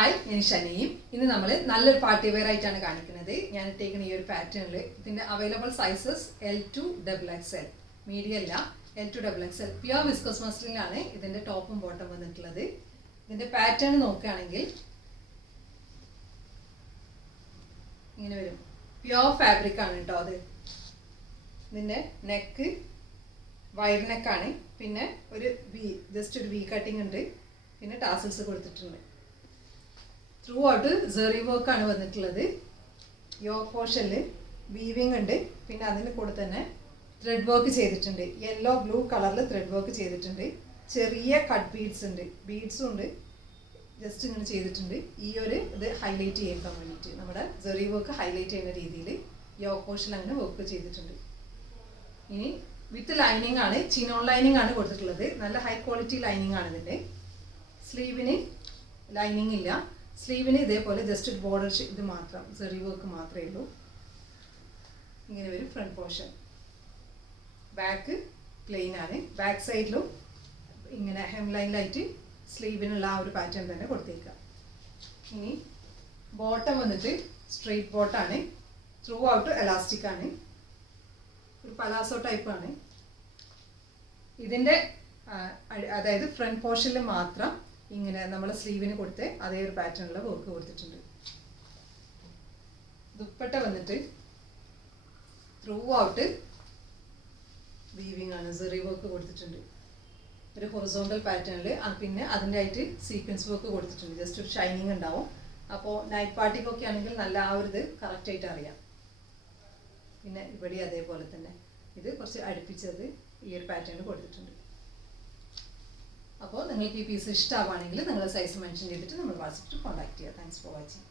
Hi, ഞാൻ ഷനയും. ഇന്ന് നമ്മൾ നല്ലൊരു പാർട്ടി വെയർ ആയിട്ടാണ് കാണിക്കുന്നത്. ഞാൻ ഇട്ടേക്കുന്ന ഈ ഒരു പാറ്റേണിൽ ഇതിൻ്റെ available sizes L2 XXL, medium അല്ല, L2 XXL പ്യുവർ വിസ്കോസ് മസ്ലിനാണ് ഇതിൻ്റെ ടോപ്പും ബോട്ടം വന്നിട്ടുള്ളത്. ഇതിൻ്റെ പാറ്റേൺ നോക്കുകയാണെങ്കിൽ ഇങ്ങനെ വരും. പ്യുവർ ഫാബ്രിക് ആണ് കേട്ടോ അത്. ഇതിൻ്റെ നെക്ക് വൈഡ് നെക്കാണ്, പിന്നെ ഒരു ജസ്റ്റ് ഒരു വി കട്ടിങ് ഉണ്ട്, പിന്നെ ടാസൽസ് കൊടുത്തിട്ടുണ്ട്. ത്രൂ ഔട്ട് സെറി വർക്കാണ് വന്നിട്ടുള്ളത്. യോക്ക് പോർഷനിൽ വീവിങ് ഉണ്ട്, പിന്നെ അതിന് കൂടെ തന്നെ ത്രെഡ് വർക്ക് ചെയ്തിട്ടുണ്ട്. യെല്ലോ ബ്ലൂ കളറിൽ ത്രെഡ് വർക്ക് ചെയ്തിട്ടുണ്ട്. ചെറിയ കട്ട് ബീഡ്സ് ഉണ്ട്, ബീഡ്സും ഉണ്ട്, ജസ്റ്റ് ഇങ്ങനെ ചെയ്തിട്ടുണ്ട്. ഈ ഒരു ഇത് ഹൈലൈറ്റ് ചെയ്യാൻ വേണ്ടിയിട്ട് നമ്മുടെ സെറി വർക്ക് ഹൈലൈറ്റ് ചെയ്യുന്ന രീതിയിൽ യോക്ക് പോർഷനിൽ അങ്ങനെ വർക്ക് ചെയ്തിട്ടുണ്ട്. ഇനി വിത്ത് ലൈനിങ് ആണ്, ചിനോൺ ലൈനിങ് ആണ് കൊടുത്തിട്ടുള്ളത്. നല്ല ഹൈ ക്വാളിറ്റി ലൈനിങ് ആണ് ഇതിൻ്റെ. സ്ലീവിന് ലൈനിങ് ഇല്ല, സ്ലീവിന് ഇതേപോലെ ജസ്റ്റ് ബോർഡർ ഇത് മാത്രം, സെറി വർക്ക് മാത്രമേ ഉള്ളൂ. ഇങ്ങനെ വരും ഫ്രണ്ട് പോർഷൻ. ബാക്ക് പ്ലെയിൻ ആണ്. ബാക്ക് സൈഡിലും ഇങ്ങനെ ഹെം ലൈനിലായിട്ട് സ്ലീവിനുള്ള ആ ഒരു പാറ്റേൺ തന്നെ കൊടുത്തേക്കുക. ഇനി ബോട്ടം വന്നിട്ട് സ്ട്രെയിറ്റ് ബോട്ടാണ്, ത്രൂ ഔട്ട് എലാസ്റ്റിക് ആണ്, ഒരു പലാസോ ടൈപ്പാണ്. ഇതിൻ്റെ അതായത് ഫ്രണ്ട് പോർഷനിൽ മാത്രം ഇങ്ങനെ നമ്മൾ സ്ലീവിന് കൊടുത്ത് അതേ ഒരു പാറ്റേണിൽ വർക്ക് കൊടുത്തിട്ടുണ്ട്. ദുപ്പട്ട വന്നിട്ട് ത്രൂ ഔട്ട് വീവിങ് ആണ്, സെറി വർക്ക് കൊടുത്തിട്ടുണ്ട്. ഒരു ഹൊറിസോണ്ടൽ പാറ്റേണിൽ, പിന്നെ അതിൻ്റെ ആയിട്ട് സീക്വൻസ് വർക്ക് കൊടുത്തിട്ടുണ്ട്. ജസ്റ്റ് ഒരു ഷൈനിങ് ഉണ്ടാവും. അപ്പോൾ നൈറ്റ് പാർട്ടിക്കൊക്കെ ആണെങ്കിൽ നല്ല ആ ഒരു ഇത് കറക്റ്റായിട്ട് അറിയാം. പിന്നെ ഇവിടെ അതേപോലെ തന്നെ ഇത് കുറച്ച് അടുപ്പിച്ചത് ഈ ഒരു പാറ്റേൺ കൊടുത്തിട്ടുണ്ട്. അപ്പോൾ നിങ്ങൾക്ക് ഈ പീസ് ഇഷ്ടമാവുകയാണെങ്കിൽ നിങ്ങൾ സൈസ് മെൻഷൻ ചെയ്തിട്ട് നമ്മൾ വാട്സപ്പിൽ കോൺടാക്ട് ചെയ്യുക. Thanks for watching.